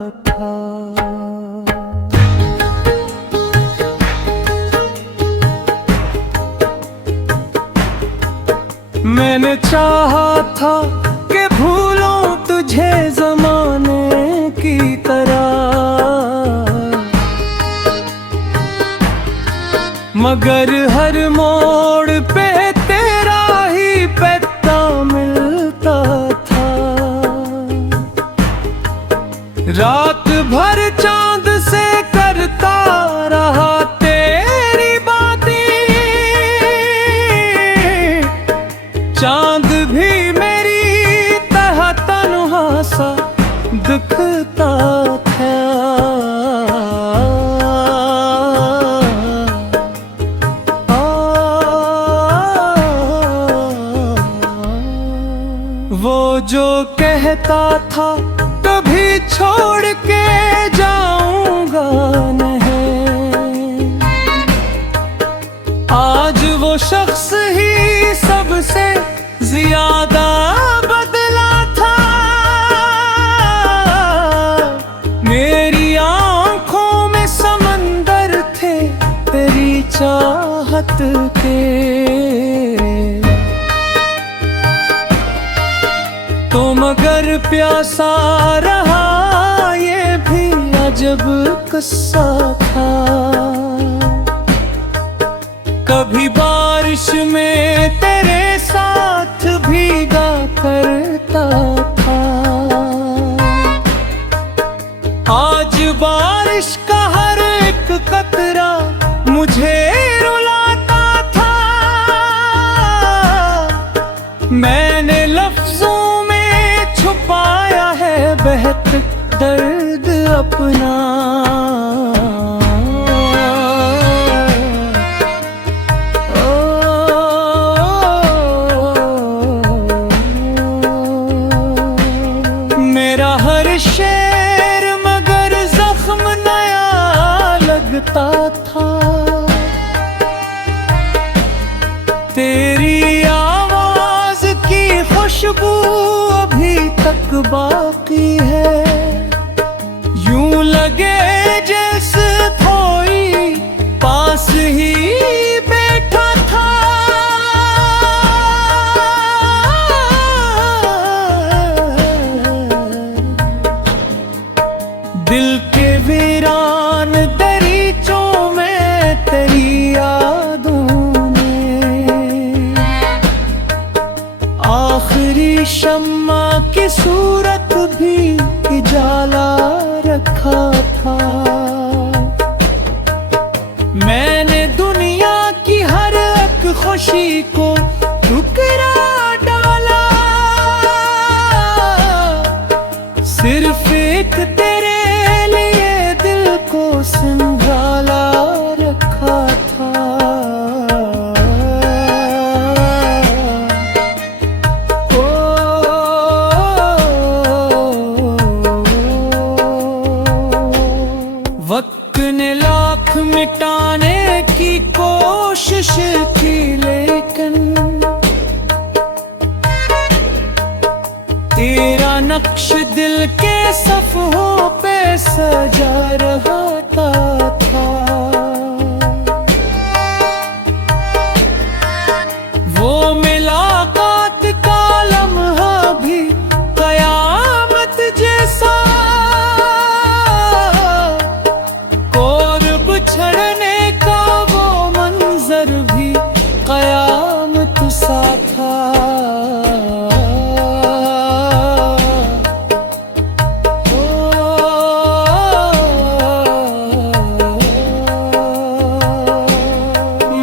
था। मैंने चाहा था कि भूलूं तुझे ज़माने की तरह, मगर हर मोड़ पे तेरा ही पैता मिलता था। रात भर चांद से करता रहा तेरी बातें, चांद भी मेरी तरह तन्हा सा दिखता था। वो जो कहता था कभी छोड़ के जाऊंगा नहीं, आज वो शख्स ही सबसे ज्यादा बदला था। मेरी आंखों में समंदर थे तेरी चाहत के, तो मगर प्यासा रहा ये भी अजब किस्सा था। कभी बारिश में तेरे साथ भीगा करता था, आज बारिश का हर एक कतरा मुझे रुलाता था। मैंने लफ्जों छुपाया है बेहद दर्द अपना, मेरा हर शेर मगर जख्म नया लगता था। तेरी आवाज की खुशबू अभी तक बाकी है, यूं लगे जैसे कोई पास ही बैठा था। दिल के वीरान दरीचों में तेरी यादों में आखिरी शम्मा की सूरत भी उजाला रखा था। मैंने दुनिया की हर एक खुशी को ठुकरा डाला, सिर्फ एक तेरे लिए दिल को संभाला रखा था। वक्त ने लाख मिटाने की कोशिश की, लेकिन तेरा नक्श दिल के सफ़हों पे सजा रहता था। वो मुलाकात का लम्हा भी कयामत जैसा, छड़ने का वो मंजर भी कयामत सा था।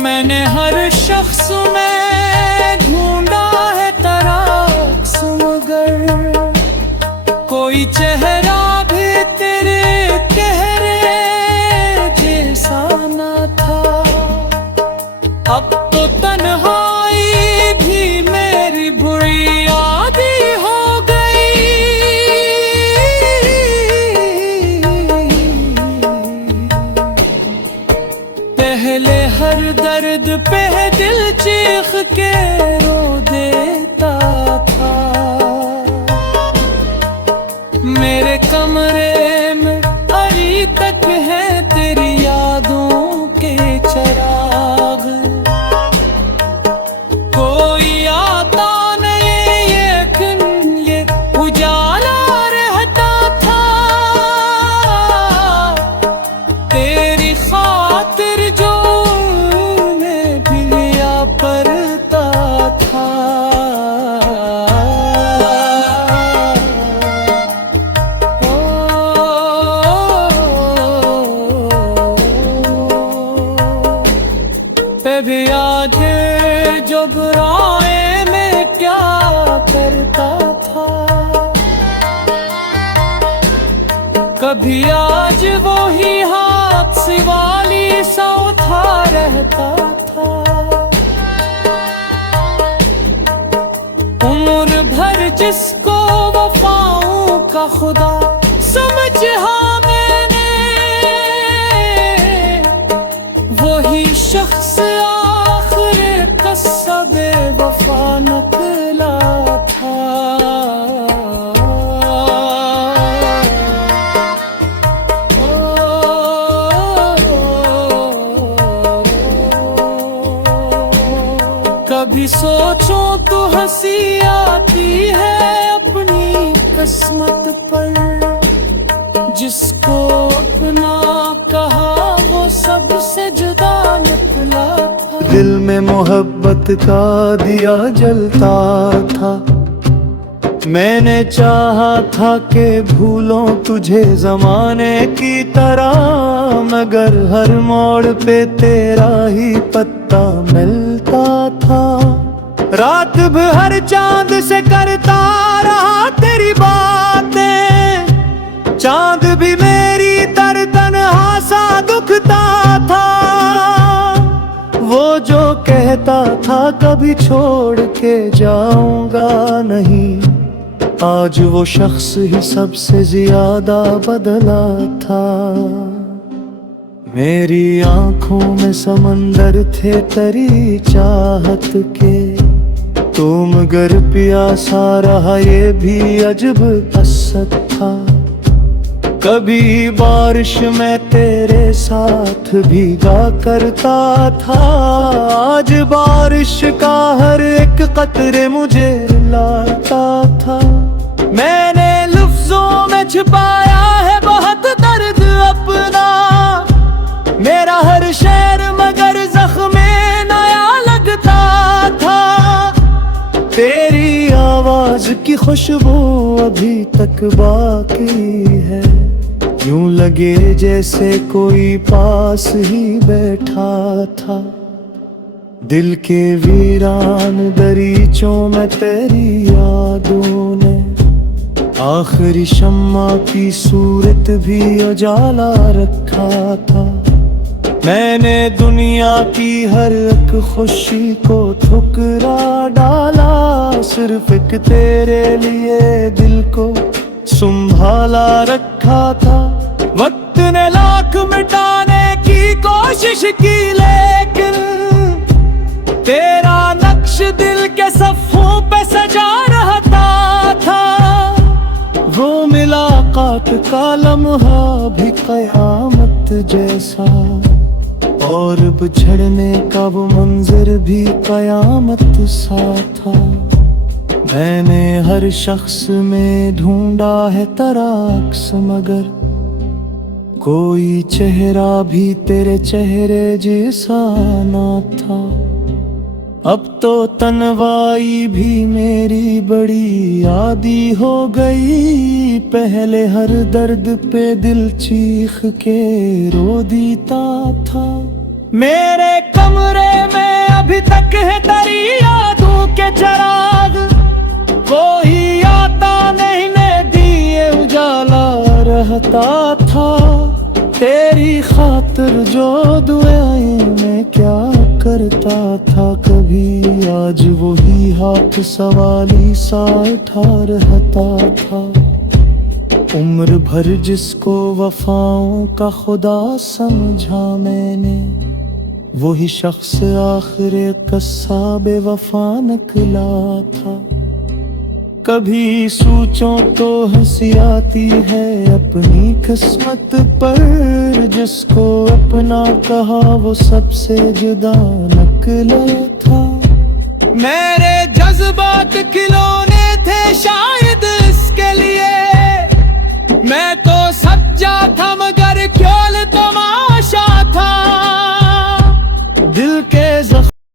मैंने हर शख्स में ढूंढा है तराक्स, मगर कोई चेहरा भी तेरे चेहरे जैसा न था। अब तो तन्हाई भी मेरी बुरी आदि हो गई, पहले हर दर्द पे दिल चीख के रो देता था। मेरे कमरे कभी आज वो ही हाथ सिवाली सा उठा रहता था। उम्र भर जिसको वफाओं का खुदा समझा मैंने, वही शख्स आखिर कस्सा बेवफा निकला था। कभी सोचो तो हंसी आती है अपनी किस्मत पर, जिसको अपना कहा वो सबसे जुदा निकला था। दिल में मोहब्बत का दिया जलता था, मैंने चाहा था कि भूलों तुझे जमाने की तरह, मगर हर मोड़ पे तेरा ही पत्ता मिलता था। रात भर चांद से करता रहा तेरी बातें, चांद भी मेरी तरह तन्हा सा दुखता था। वो जो कहता था कभी छोड़ के जाऊंगा नहीं, आज वो शख्स ही सबसे ज्यादा बदला था। मेरी आंखों में समंदर थे तेरी चाहत के, तू मगर प्यासा रहा ये भी अजब असद था। कभी बारिश में तेरे साथ भीगा करता था, आज बारिश का हर एक कतरे मुझे रुलाता था। मैंने लफ्जों में छुपाया है बहुत दर्द अपना, मेरा हर शेर मगर जख्मे नया लगता था। तेरी आवाज की खुशबू अभी तक बाकी है, यूं लगे जैसे कोई पास ही बैठा था। दिल के वीरान दरीचों में तेरी यादों ने आखिरी शम्मा की सूरत भी उजाला रखा था। मैंने दुनिया की हर एक खुशी को ठुकरा डाला, सिर्फ एक तेरे लिए दिल को संभाला रखा था। वक्त ने लाख मिटाने की कोशिश की, लेकिन तेरा नक्श दिल के सफ़ों पे सजा रहता था। वो मुलाकात का लम्हा भी कयामत जैसा, और बिछड़ने का वो मंजर भी कयामत सा था। मैंने हर शख्स में ढूंढा है तेरा अक्स, मगर कोई चेहरा भी तेरे चेहरे जैसा ना था। अब तो तन्वाई भी मेरी बड़ी आदी हो गई, पहले हर दर्द पे दिल चीख के रो देता था। मेरे कमरे में अभी तक है तेरी यादों के चिराग, कोई आता नहीं ने दिए उजाला रहता था। तेरी खातिर जो दुआएं मैं क्या करता था, कभी आज वही हाथ सवाली सा उठा रहता था। उम्र भर जिसको वफाओं का खुदा समझा मैंने, वही शख्स आखिर कस्सा बेवफा निकला था। कभी सोचों तो हंसी आती है अपनी किस्मत पर, जिसको अपना कहा वो सबसे जुदा निकला था। मेरे जज्बात खिलौने